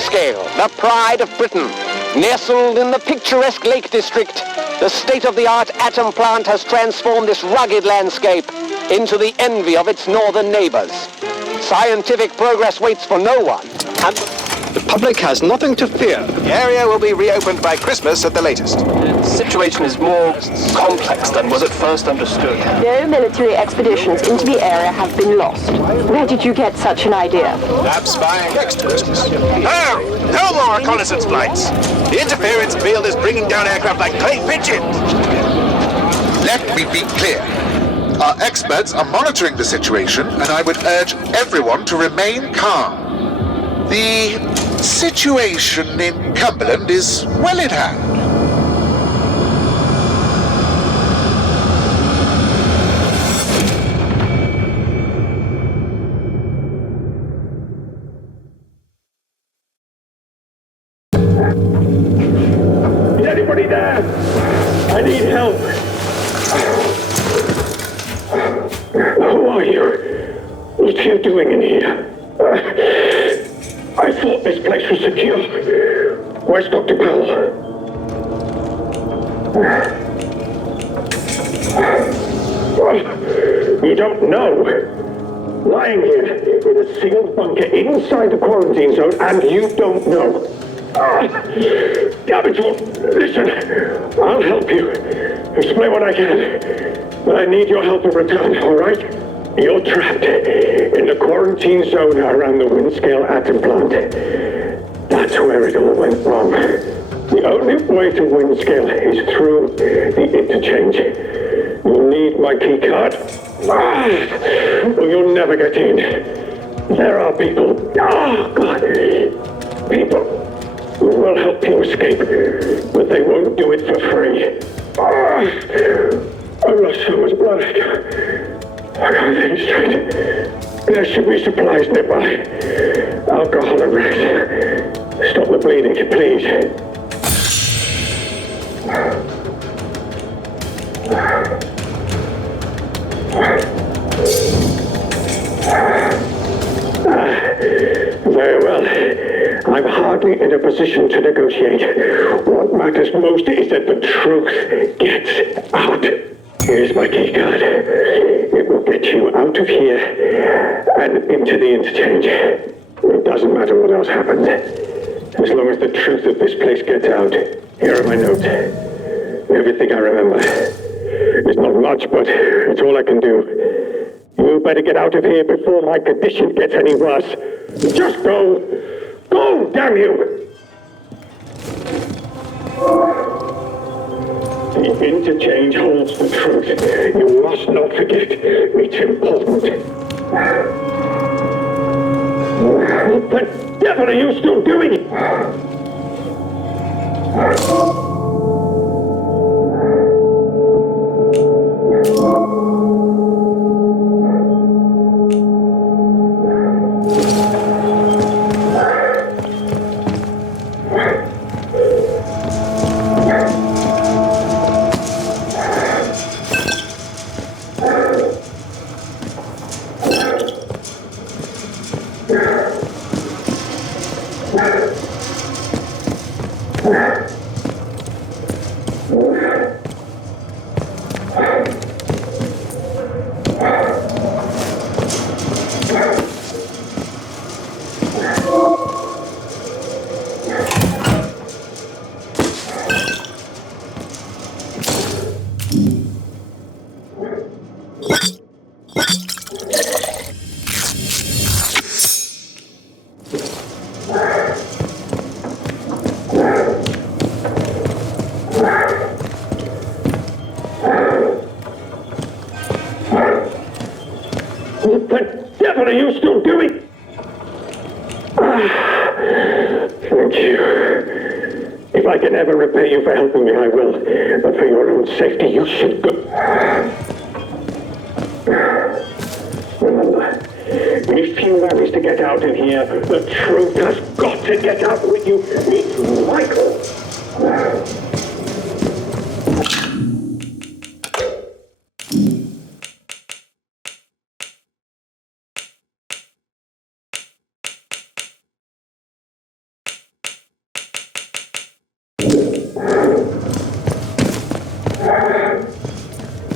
Upscaled, the pride of Britain. Nestled in the picturesque Lake District, the state-of-the-art atom plant has transformed this rugged landscape into the envy of its northern neighbors. Scientific progress waits for no one, and the public has nothing to fear. The area will be reopened by Christmas at the latest. The situation is more complex than was at first understood. No military expeditions into the area have been lost. Where did you get such an idea? Perhaps by next Christmas. No more reconnaissance flights. The interference field is bringing down aircraft like clay pigeons. Let me be clear. Our experts are monitoring the situation, and I would urge everyone to remain calm. The situation in Cumberland is well in hand. Is anybody there? I need help. Who are you? What are you doing in here? I thought this place was secure. Where's Dr. Powell? You don't know. Lying here in a sealed bunker inside the quarantine zone, and you don't know. Damn it, listen, I'll help you. Explain what I can. But I need your help in return, all right? You're trapped in the quarantine zone around the Windscale atom plant. That's where it all went wrong. The only way to Windscale is through the interchange. You'll need my key card, or you'll never get in. There are people, people who will help you escape, but they won't do it for free. I've lost so much blood. I can't think straight. There should be supplies nearby. Alcohol and rest. Stop the bleeding, please. Very well. I'm hardly in a position to negotiate. What matters most is that the truth gets out. Here's my key card. It will get you out of here and into the interchange. It doesn't matter what else happens. As long as the truth of this place gets out. Here are my notes. Everything I remember. It's not much, but it's all I can do. You better get out of here before my condition gets any worse. Just go! Go, damn you! The interchange holds the truth. You must not forget. It's important. What the devil are you still doing? What the devil are you still doing? Thank you. If I can ever repay you for helping me, I will. But for your own safety, you should go. Remember, if you manage to get out of here, the truth has got to get out with you. It's vital.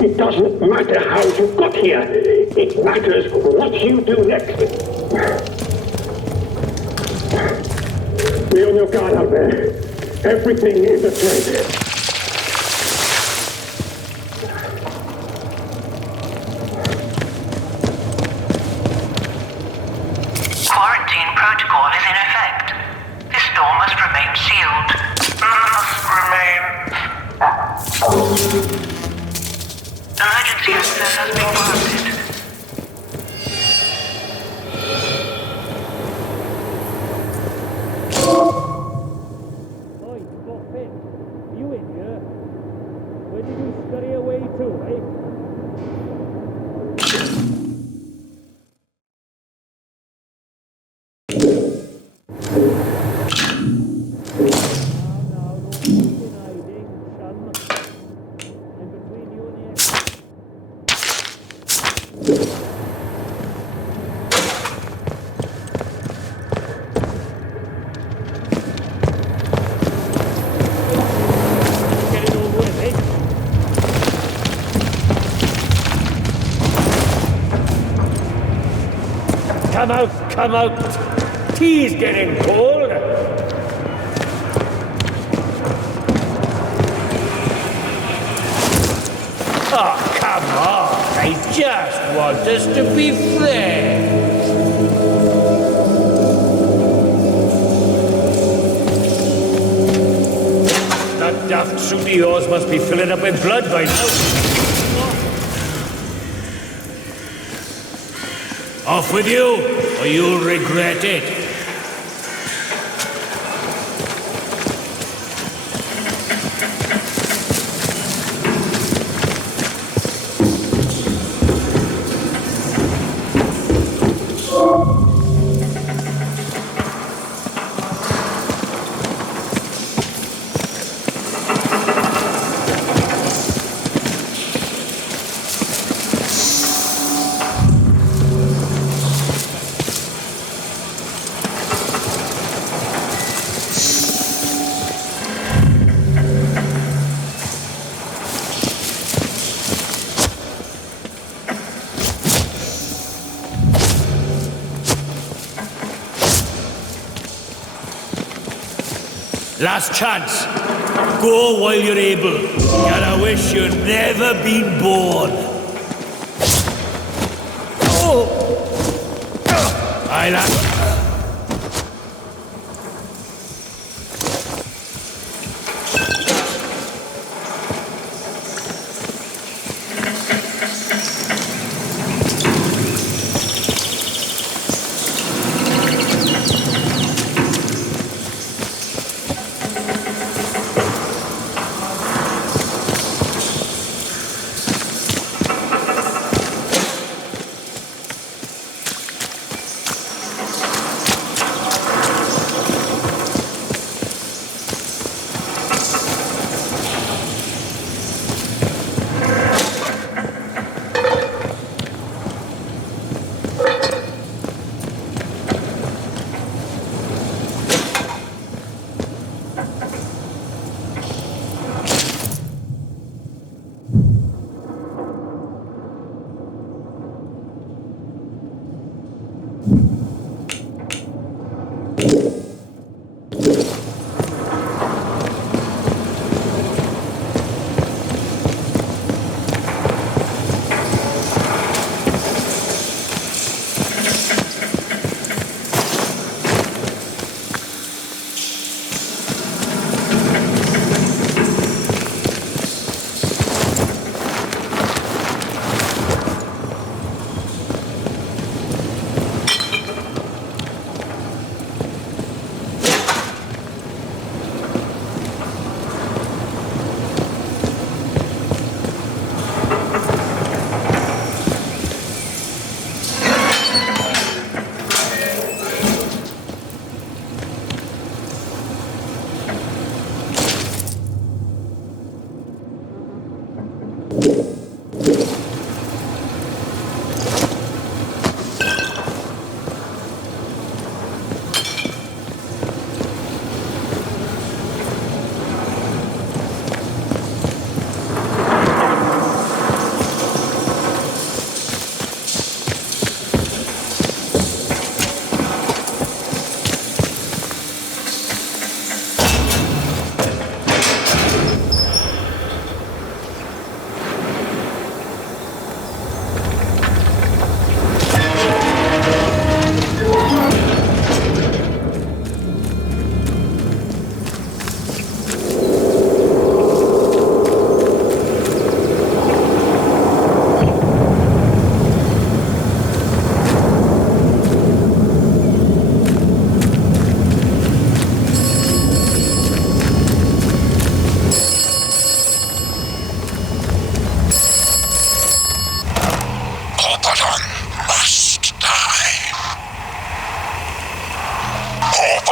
It doesn't matter how you got here. It matters what you do next. Be on your guard out there. Everything is a threat. Quarantine protocol is in effect. This door must remain sealed. Emergency access has been granted. Oi, stop it. You in here? Where did you scurry away to, eh? Come out. Tea's getting cold. Oh, come on. I just want us to be friends. That daft suit of yours must be filling up with blood by now. Off with you, or you'll regret it. Last chance. Go while you're able. And I wish you'd never been born. Oh! I'll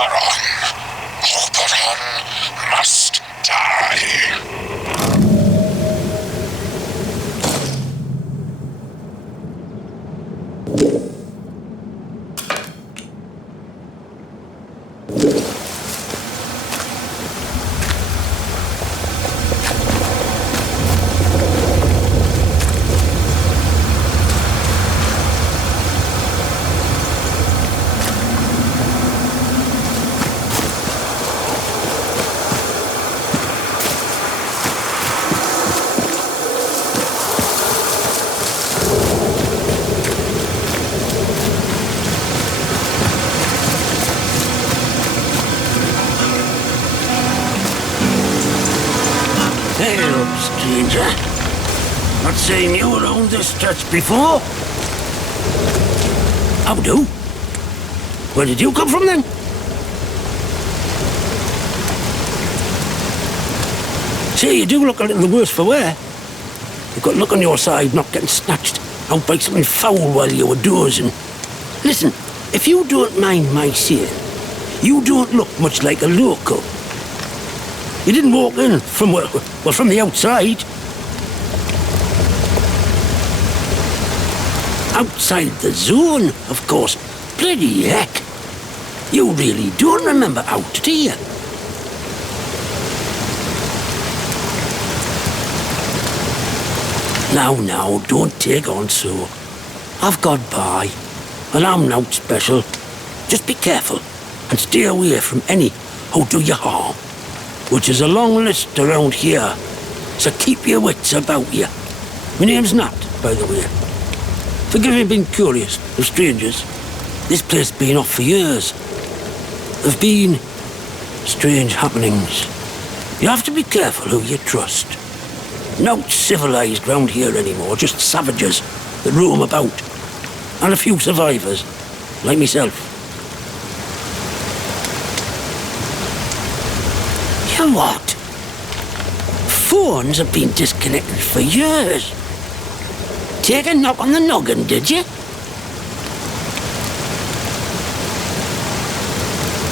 Oberon must die. Hello, stranger. Not seen you around this stretch before. How do? Where did you come from then? Say, you do look a little worse for wear. You've got luck on your side not getting snatched out by something foul while you were dozing. Listen, if you don't mind my saying, you don't look much like a local. You didn't walk in from, well, from the outside. Outside the zone, of course. Bloody heck. You really don't remember out, do you? Now, don't take on so. I've got by, and I'm not special. Just be careful, and stay away from any who do you harm. Which is a long list around here, so keep your wits about you. My name's Nat, by the way. Forgive me being curious of strangers. This place has been off for years. There've been strange happenings. You have to be careful who you trust. Not civilized round here anymore, just savages that roam about. And a few survivors, like myself. You what? Phones have been disconnected for years. Take a knock on the noggin, did you?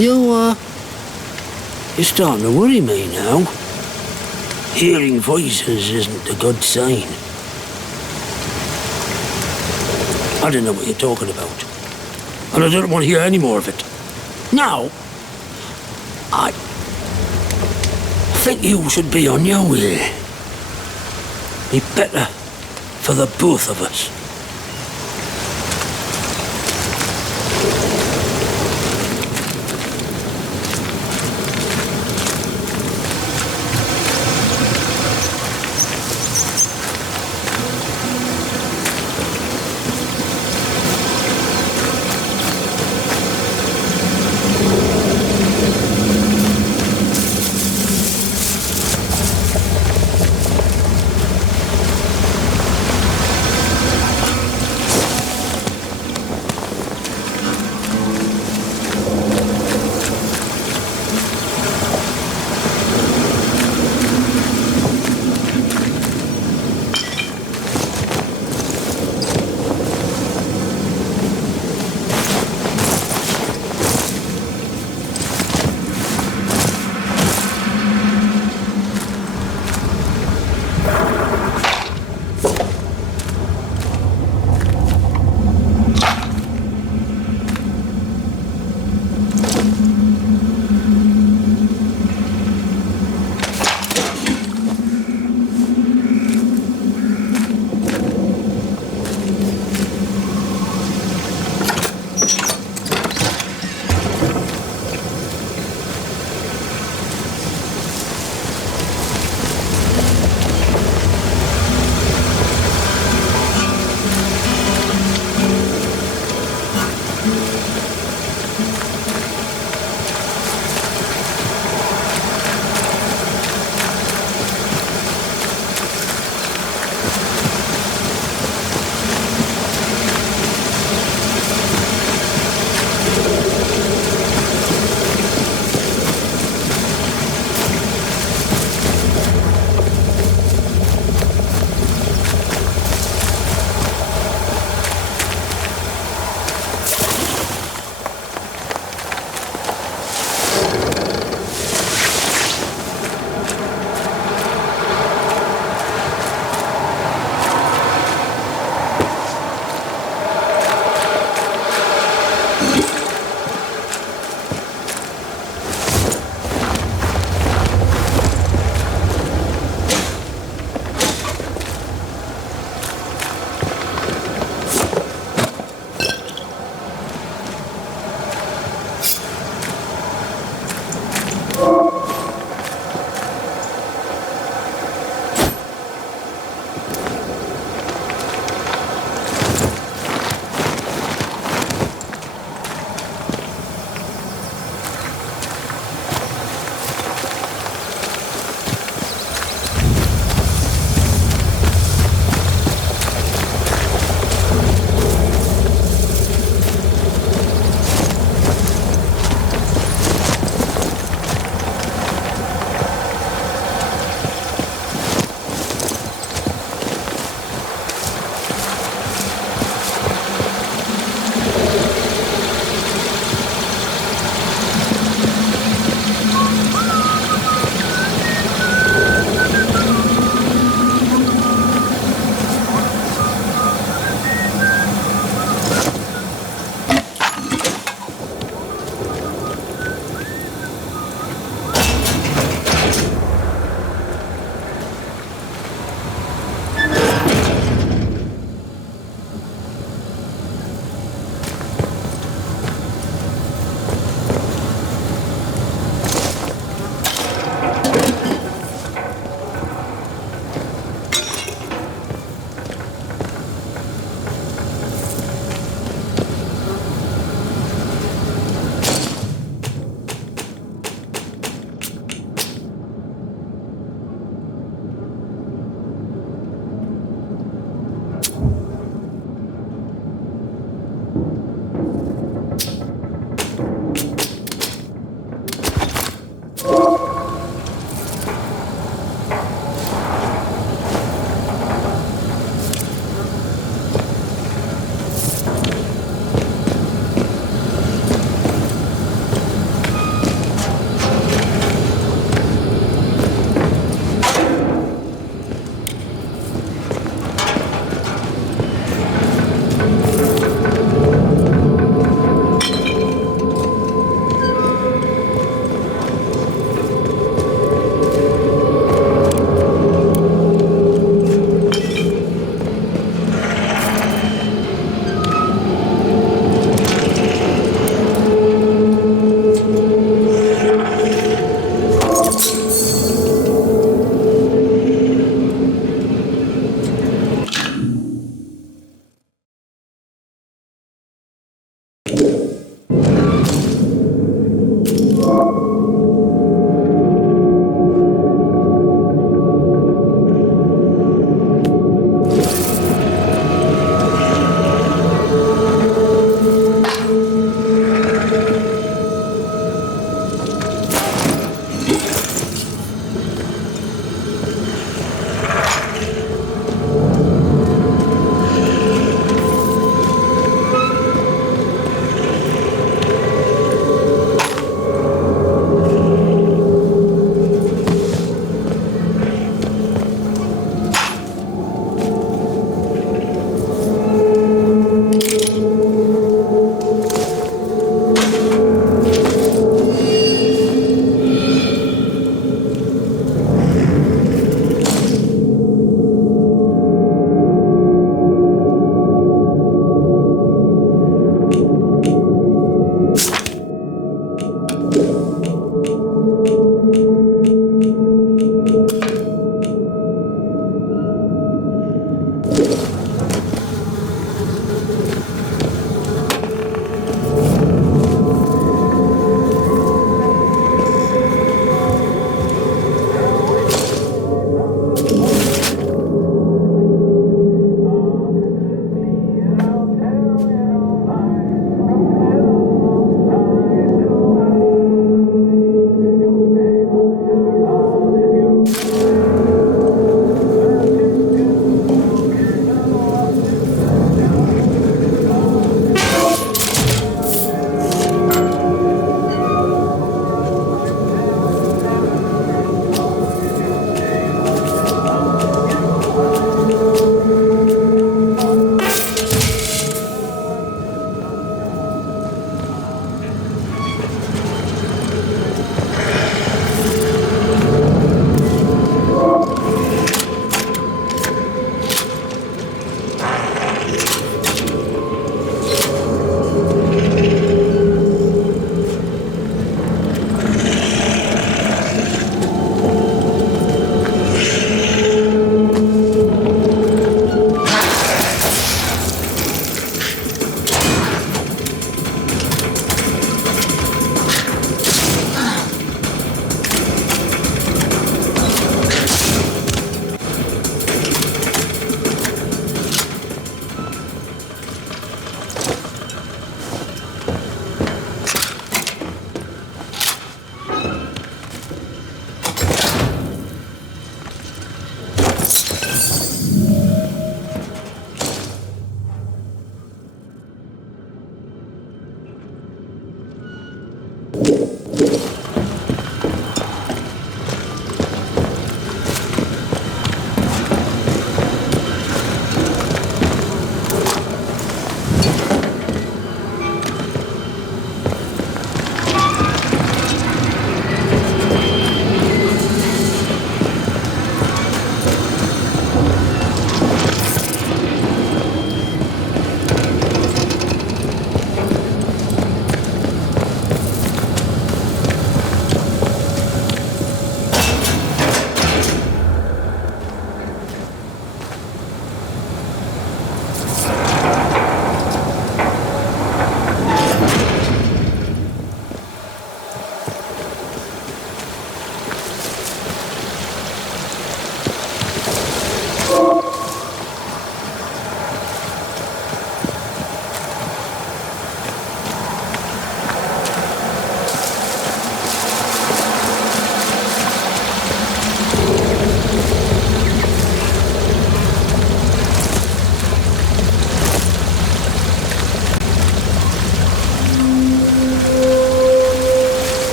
You're starting to worry me now. Hearing voices isn't a good sign. I don't know what you're talking about. And I don't want to hear any more of it. Now, I think you should be on your way. Be better for the both of us.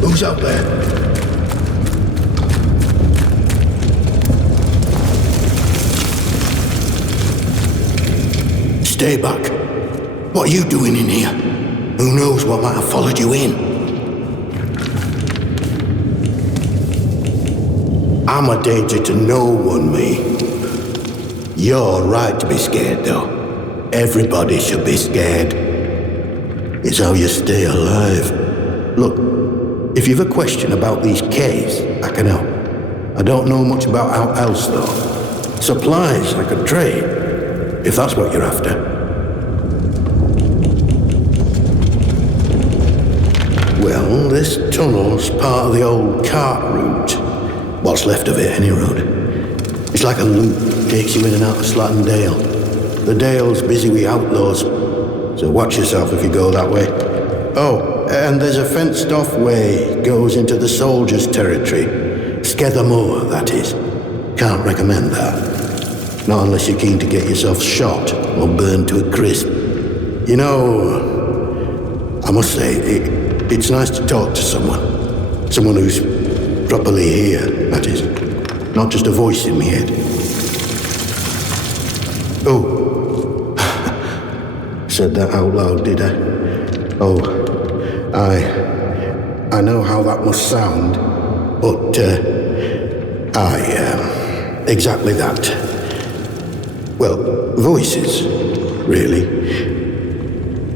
Who's up there? Stay back. What are you doing in here? Who knows what might have followed you in? I'm a danger to no one, me. You're right to be scared, though. Everybody should be scared. It's how you stay alive. Look, if you've a question about these caves, I can help. I don't know much about how else, though. Supplies I could trade, if that's what you're after. Well, this tunnel's part of the old cart route. What's left of it, any road. It's like a loop, takes you in and out of Slatton Dale. The Dale's busy with outlaws, so watch yourself if you go that way. Oh, and there's a fenced-off way goes into the soldiers' territory. Skeather Moor, that is. Can't recommend that. Not unless you're keen to get yourself shot or burned to a crisp. You know, I must say, it's nice to talk to someone. Someone who's properly here, that is. Not just a voice in my head. Oh. Said that out loud, did I? Oh. I know how that must sound, but, exactly that. Well, voices, really.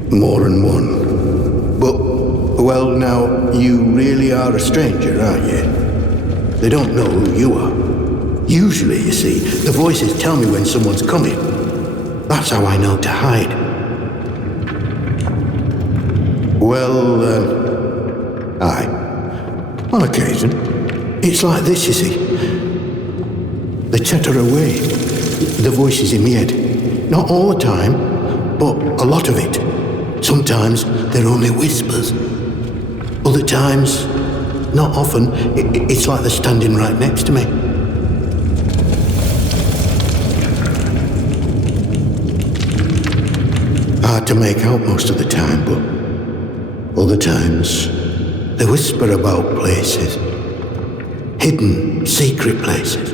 More than one. But, well, now, you really are a stranger, aren't you? They don't know who you are. Usually, you see, the voices tell me when someone's coming. That's how I know to hide. Well, aye. On occasion. It's like this, you see. They chatter away. The voices in my head. Not all the time, but a lot of it. Sometimes they're only whispers. Other times, not often, it's like they're standing right next to me. Hard to make out most of the time, but other times, they whisper about places. Hidden, secret places.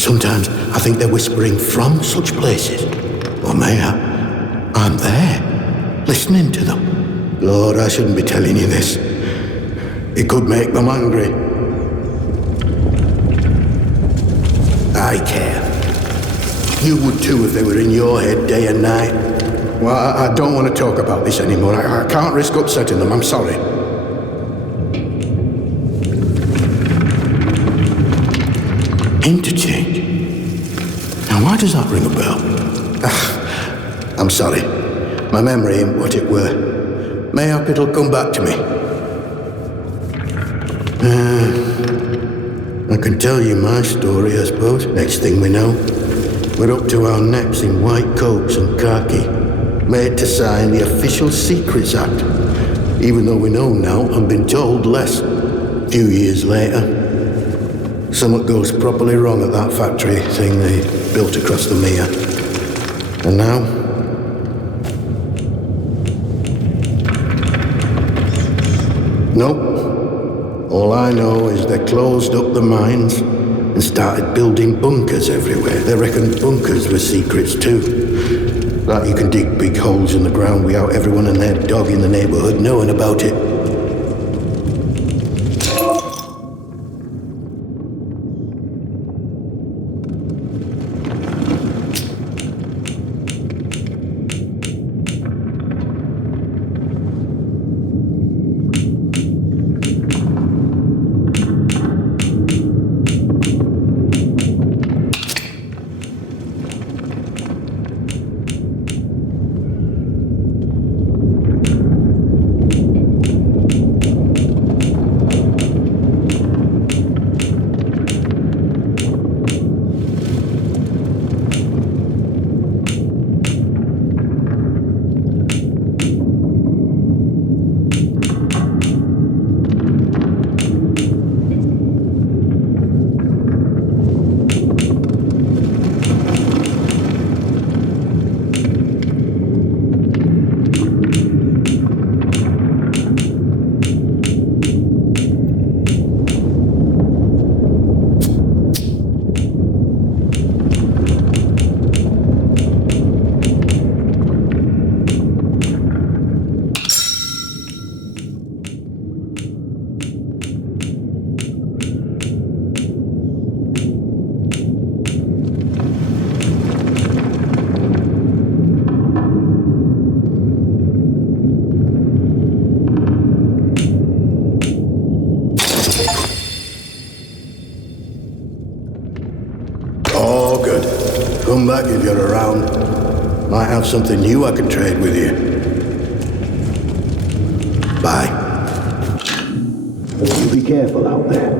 Sometimes I think they're whispering from such places. Or maybe I'm there, listening to them. Lord, I shouldn't be telling you this. It could make them angry. I care. You would too if they were in your head day and night. Well, I don't want to talk about this anymore. I can't risk upsetting them. I'm sorry. Interchange? Now, why does that ring a bell? I'm sorry. My memory ain't what it were. Mayhap it'll come back to me. I can tell you my story, I suppose. Next thing we know, we're up to our necks in white coats and khaki, made to sign the Official Secrets Act, even though we know now and been told less. A few years later, something goes properly wrong at that factory thing they built across the Mere. And now, nope. All I know is they closed up the mines and started building bunkers everywhere. They reckoned bunkers were secrets too. Like you can dig big holes in the ground without everyone and their dog in the neighborhood knowing about it. Come back if you're around. Might have something new I can trade with you. Bye. You be careful out there.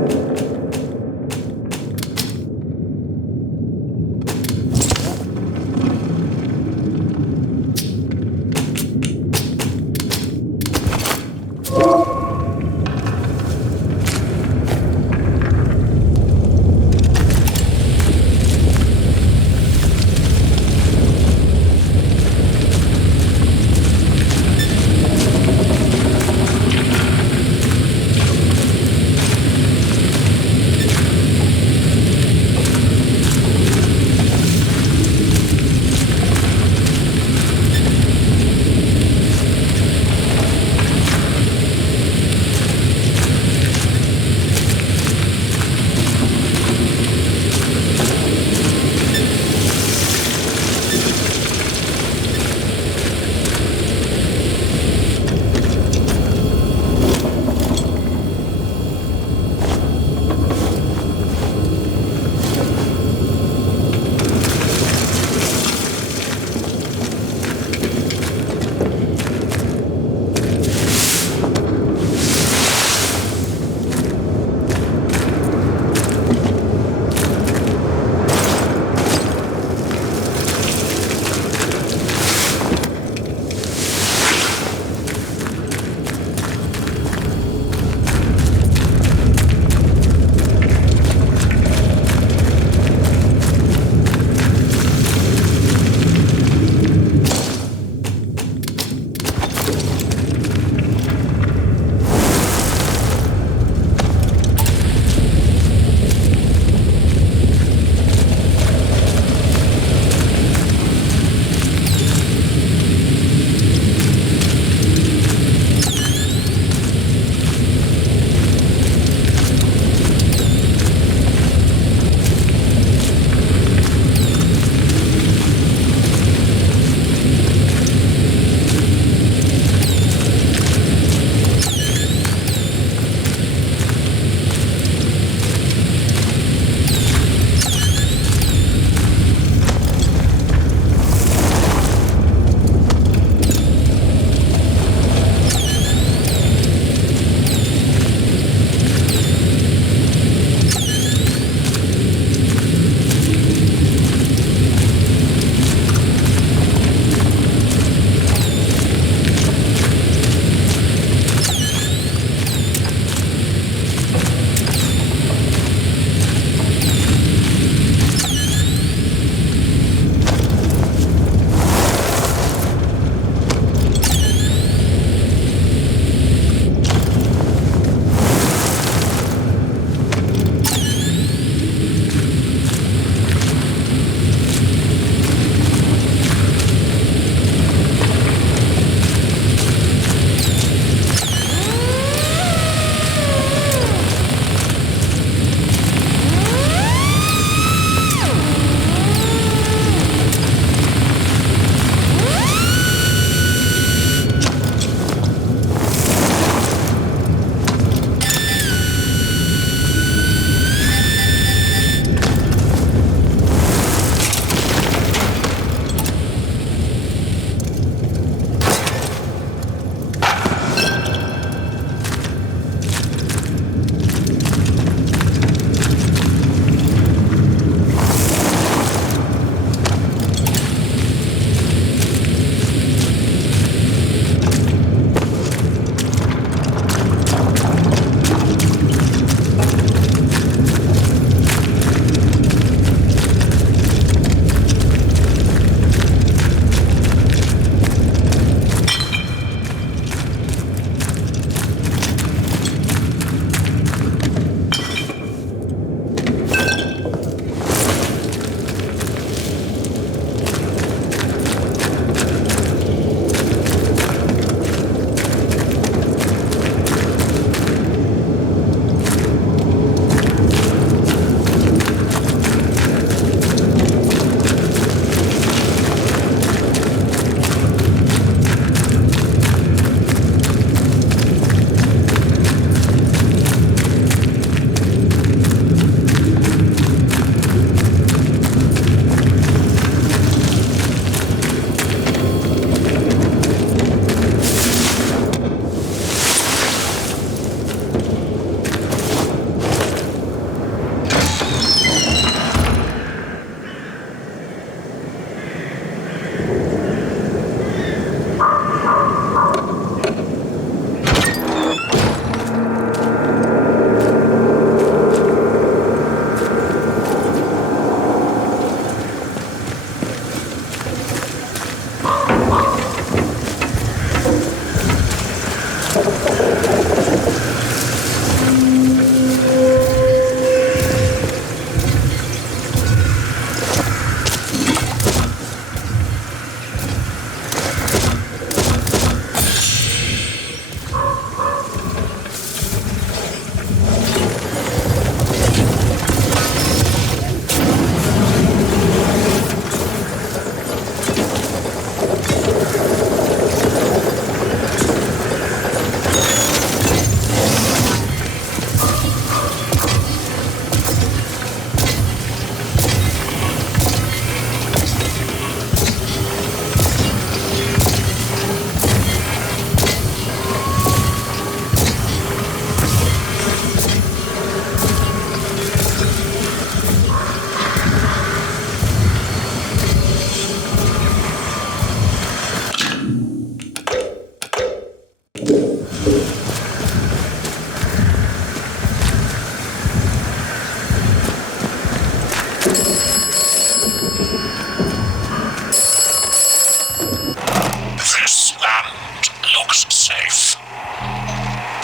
This land looks safe.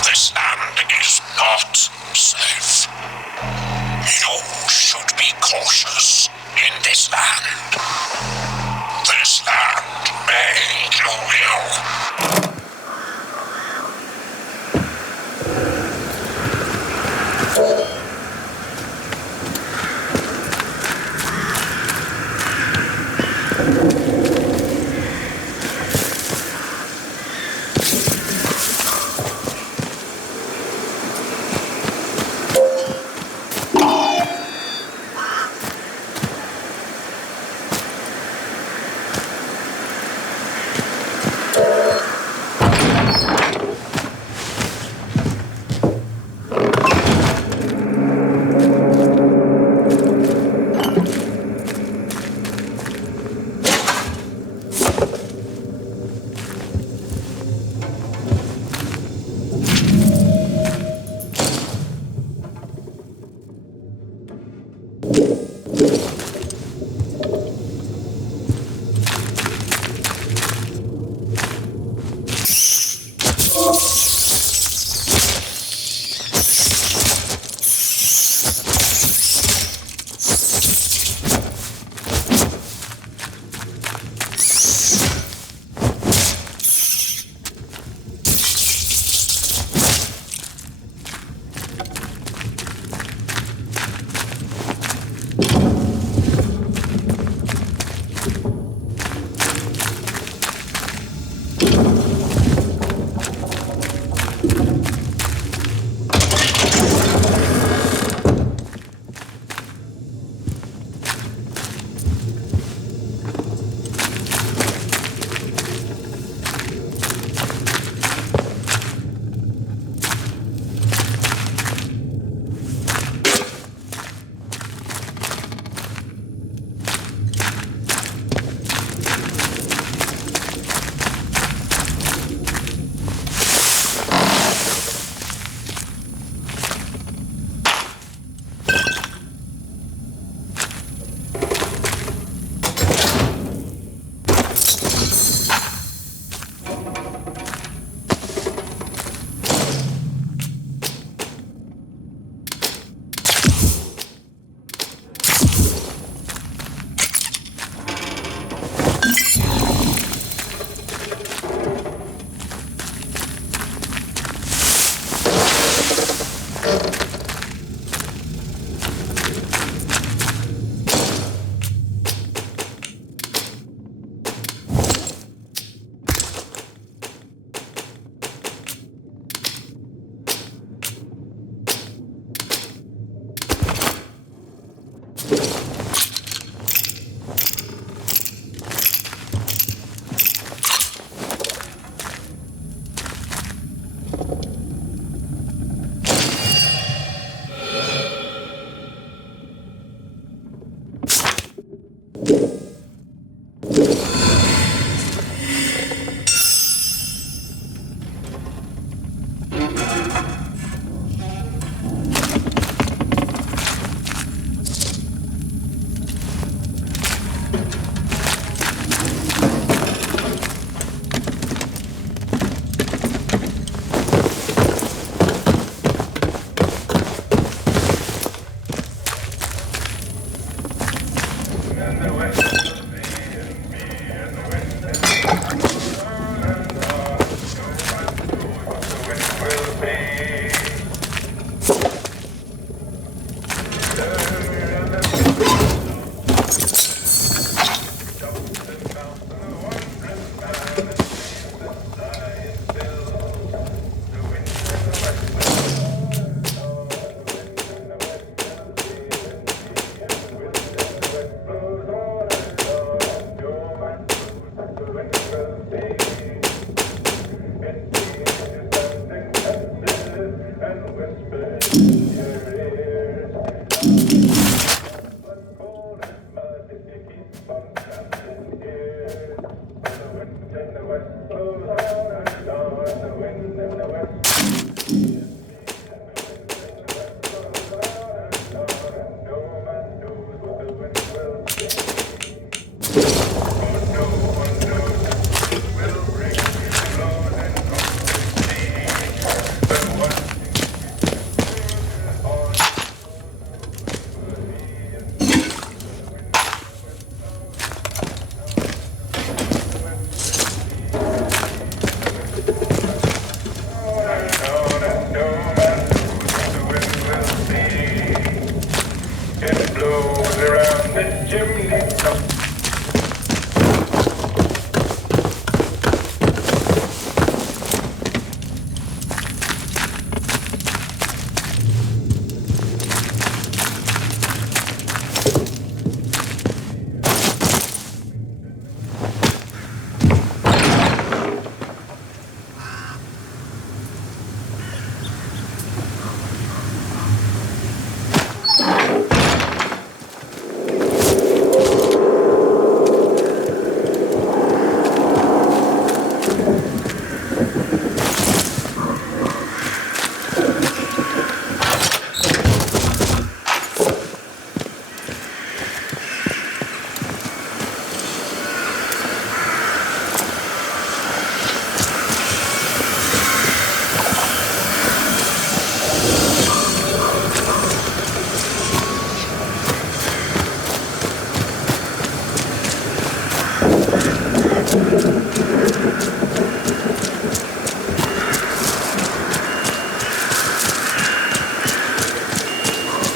This land is not safe. You should be cautious in this land. This land may kill you.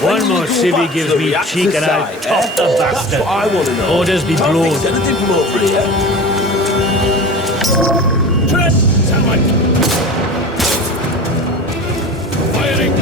One more civvy gives me cheek and I'll top the bastard. That's what I want to know. Orders be blown. Anything from over here? Trent, sound like firing.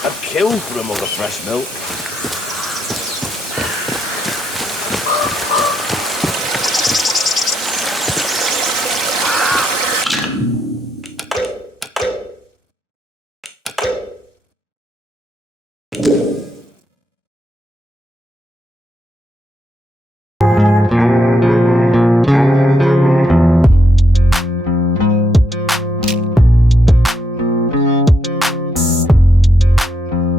I'd kill for a mug of fresh milk.